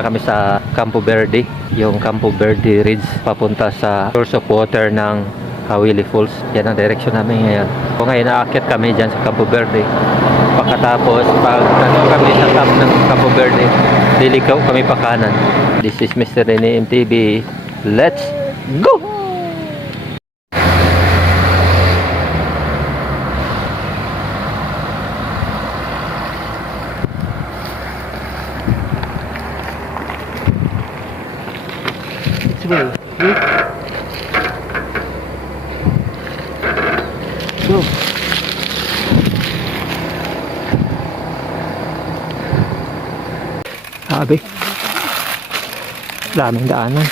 pupunta kami sa Campo Verde, yung Campo Verde Ridge papunta sa source of water ng Hawili Falls. Yan ang direction namin ngayon. So ngayon aakyat kami dyan sa Campo Verde. Pagkatapos pag kami sa top ng Campo Verde, lilikaw kami pa kanan. This is Mr. Rene MTV. Let's go! Well, go. Sabi, daming daanan.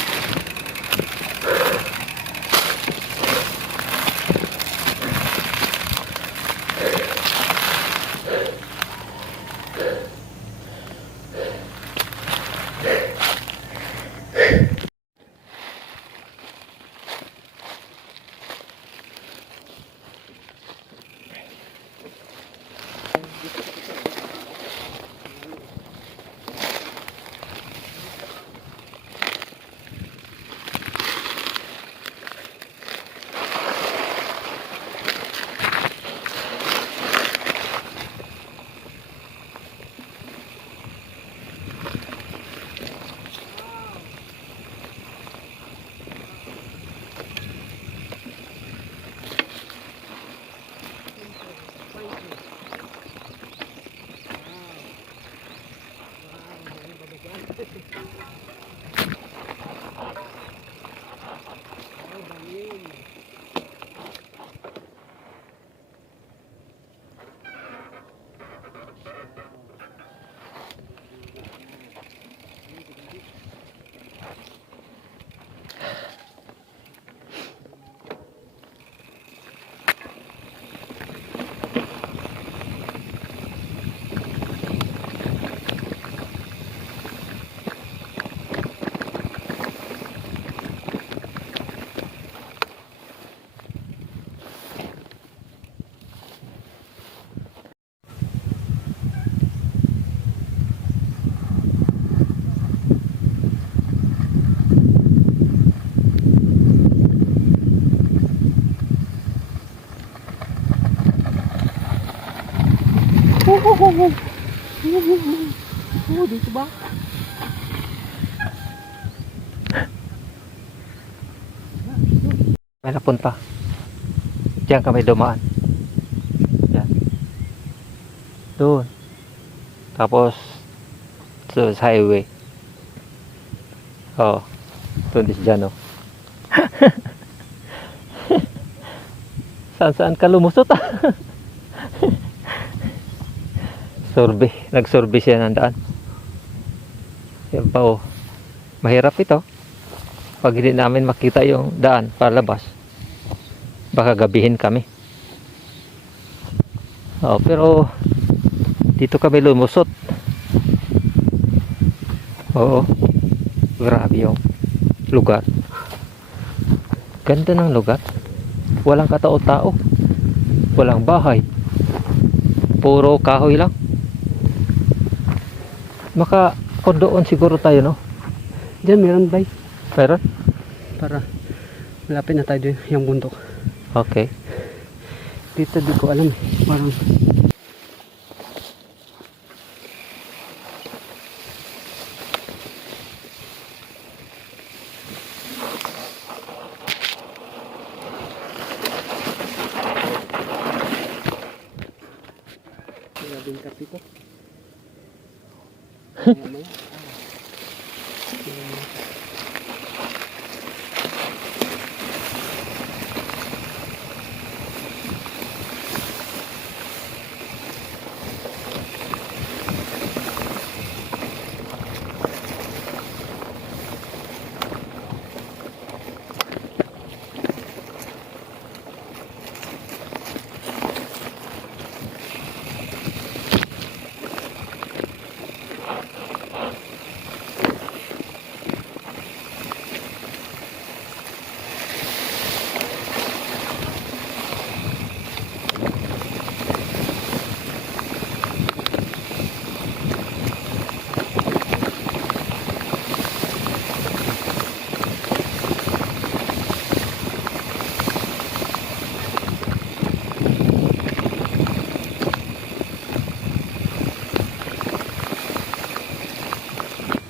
Dito ba? May napunta. Diyan kami dumaan. Diyan. Doon. Tapos sa highway. Oh. Doon din dyan, oh. Saan ka lumusot, ah? Survey. Nag-survey siya ng daan. Yan pa, oh. Mahirap ito. Pag hindi namin makita yung daan palabas, baka gabihin kami. Oh, pero dito kami lumusot. Oo. Grabe yung lugar. Ganda ng lugar. Walang katao-tao. Walang bahay. Puro kahoy lang. Maka-kondoon siguro tayo, no? Diyan meron bay. Meron? Para malapit na tayo dun, yung bundok. Okay. Dito di ko alam eh. Parang labing kapito.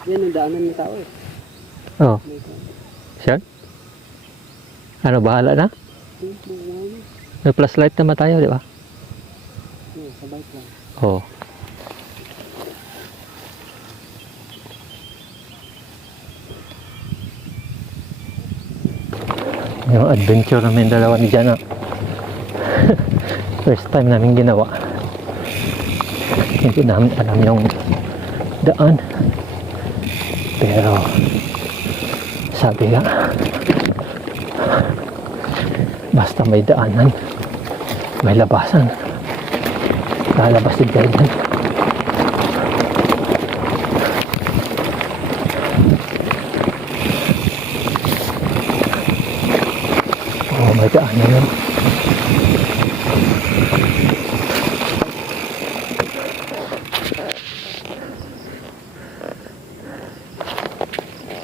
Yan ang daanan ng tao eh. Oh. Siyan? Ano, bahala na? May flashlight naman tayo, di ba? Sa bike lang. Oo. Yung adventure namin dalawa ni Jana. First time namin ginawa. Hindi namin alam yung daan. Pero sabi nga, basta may daanan, may labasan. Lalabas din kayo dyan. Oh, may daanan yun.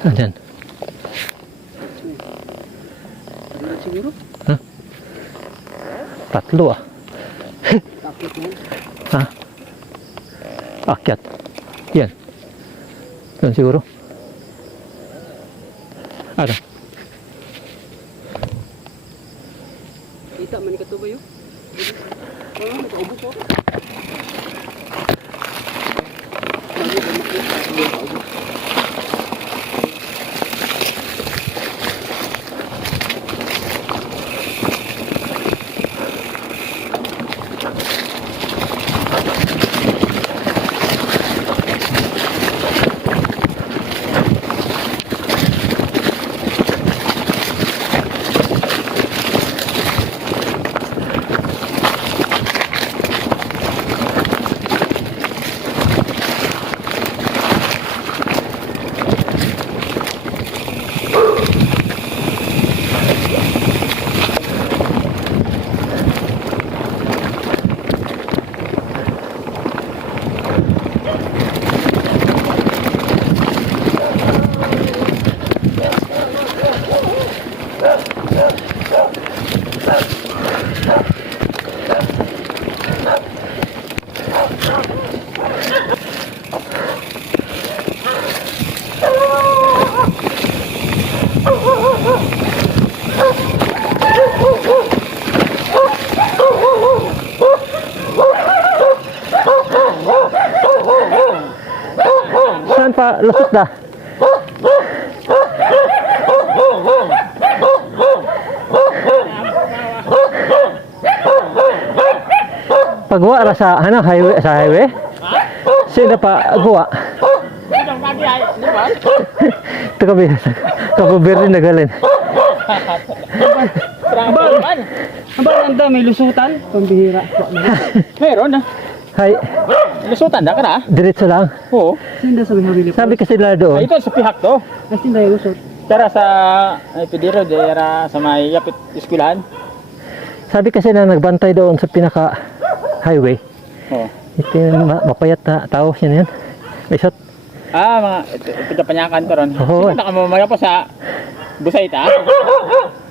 Ayan. Ano siguro? Tatlo ah. Takot lang. Ha? Akyat. Yan. Yan siguro. Ano? Kita man ka to ba yun? Oo, nakaubos ko. Saan pa? Lusot na. Pagwa ra sa ano, highway, sa highway? Sino pa guwa? Ito kami kapaber rin nagalin. Aba, nanda, may lusutan. Pambihira. Meron na. Hay, Lusutan na ka na. diretso lang. Oo. Sinda sa may hawili po. Sabi kasi nila doon, Ito sa pihak to. Ay, sinda yung usot. Tara sa Pediro, dera sa may yapit eskwelahan. sabi kasi na nagbantay doon sa pinaka highway. Oo. Ito yung mapayat na tao siya na yan. May shot. Ah, mga ito panyakan to ron. Oo. Sige, nakamamaga po sa Busayta.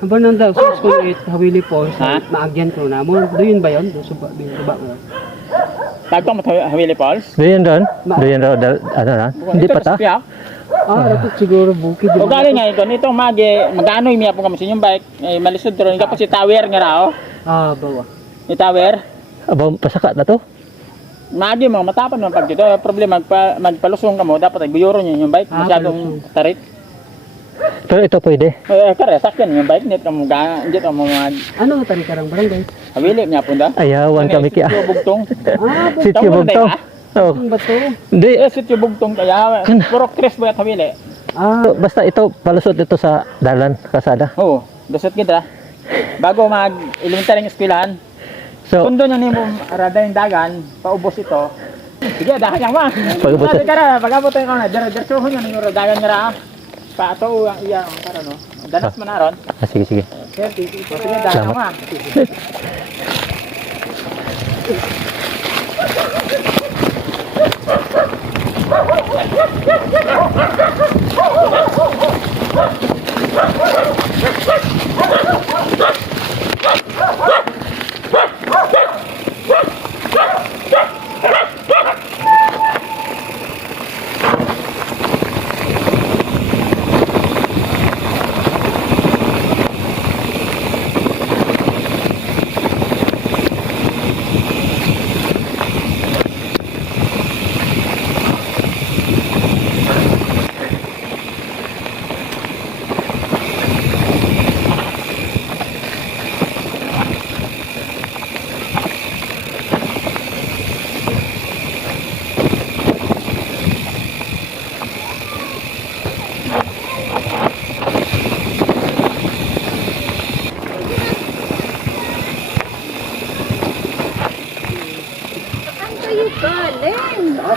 Aba, nanda, sus ko yung hawili po. Ha? Maagyan ko na mo. Doon ba yun? Doon sa baba mo. Tagto mo Hawili Falls. Doon doon? Doon doon, ano na? Hindi Ito pa ta? sa pihak. Dapat siguro bukid. O gali nga ito, nito magano yung miya po kami sa inyong bike. Eh, malisod ron. Kapag si tower nga rao. Bawa. Ni tower. Aba, pasaka na to? Magi mga matapan naman pag dito. Problema, magpalusong ka mo, dapat nagbuyuro nyo yung bike. Masyadong tarit. Pero ito pwede. Kare, sakyan yung bike. Hindi ka mo mag Ano nga tari karang barangay? Hawili niya po da. Ayawan kami kaya. Sityo Bugtong. Sityo Tama na Bugtong. ba? Oo. Ang bato. Hindi. Sityo Bugtong kaya. Puro Chris Boyat Hawili. Basta ito, palusot ito sa dalan, kasada. Oo, dasot kita. Bago mag-elementary ng eskwelahan. So, Kung doon yung arada yung dagan, paubos ito. Sige, dahan yan ma. Pag-ubos Sabi ka na, pag-abot tayo ka na, dirasuhon yun yung dagan nga ra. Paato ang iya, para no. Danas mo na ron. sige, sige. Sige, dahan Salamat. ma.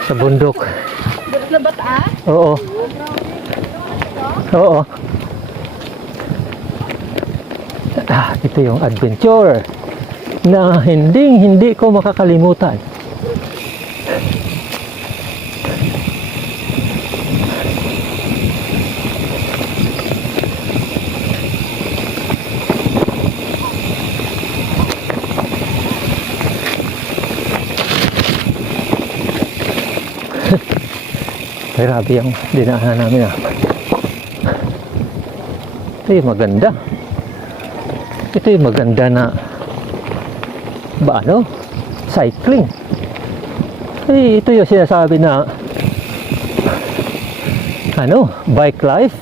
Sa bundok. Labat ah? Oo. Oo. Ito yung adventure na hindi ko makakalimutan. Grabe yung dinaanan namin Ito yung maganda. Ito yung maganda na cycling. Ito yung sinasabi na bike life.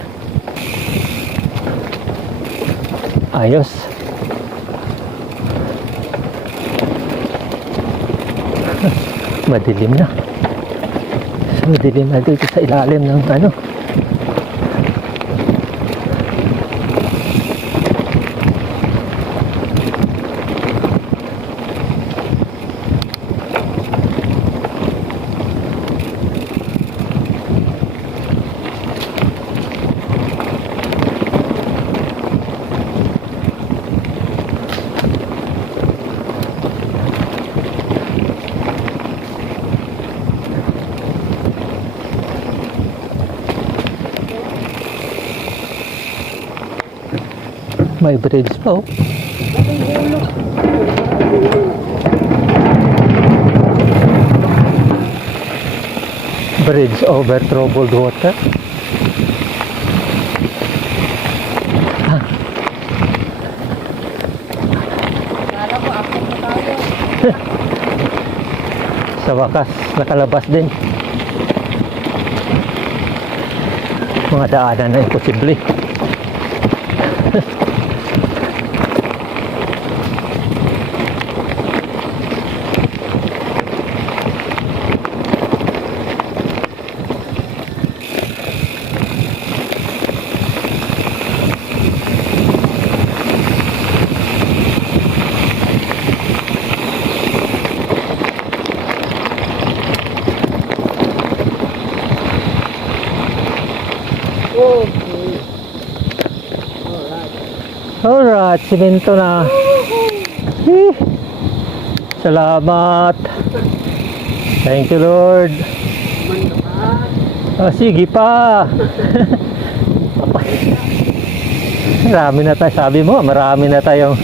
Ayos. Madilim na. Madilim na dito sa ilalim ng may bridge pa Bridge over troubled water. Sa wakas, nakalabas din. Mga daanan na imposible. Alright, simento na. Salamat. Thank you, Lord. Sige pa. Marami na tayo, sabi mo, marami na tayong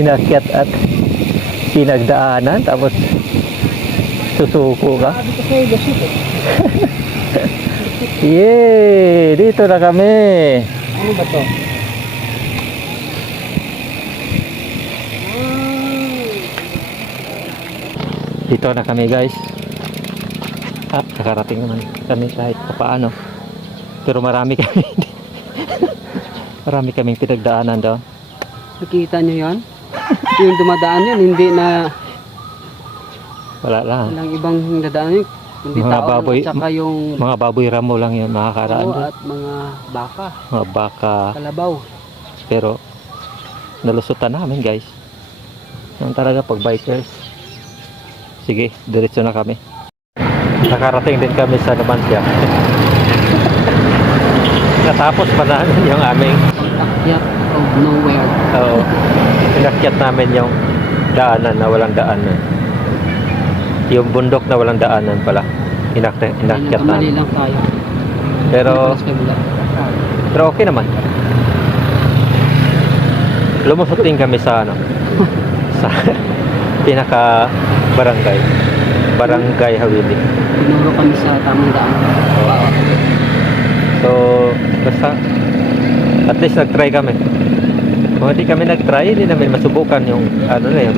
inakyat at pinagdaanan, tapos susuko ka. Yay! Dito na kami. Ano ba to? Dito na kami, guys. Nakarating naman kami kahit paano. Pero marami kami. Marami kaming pinagdaanan daw. Nakita nyo yan? Yung dumadaan yun, hindi na Wala lang. walang ibang dadaan yun. Hindi Mga tao baboy, at saka yung mga baboy ramo lang yun makakaraan doon. at mga baka, Mga baka. kalabaw. Pero nalusutan namin, guys. Yan talaga pag bikers. Sige, diretso na kami. Nakarating din kami sa Numancia. Natapos pa na yung aming Akyat of nowhere. inakyat namin yung daanan na walang daanan. Yung bundok na walang daanan pala. Inakyat Kamali namin. lang tayo. Pero pero okay naman. Lumusot din kami sa sa pinaka barangay Hawili. Tinuro kami sa tamang daan. Wow. So basta at least nag-try kami. Kung hindi kami nag-try, hindi namin masubukan yung na yun.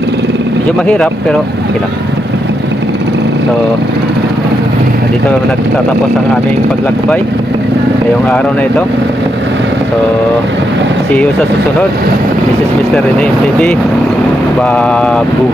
Medyo mahirap pero okay lang. So dito naman nagtatapos ang aming paglakbay ngayong araw na ito. So see you sa susunod. This is Mr. Rene MTV Babu.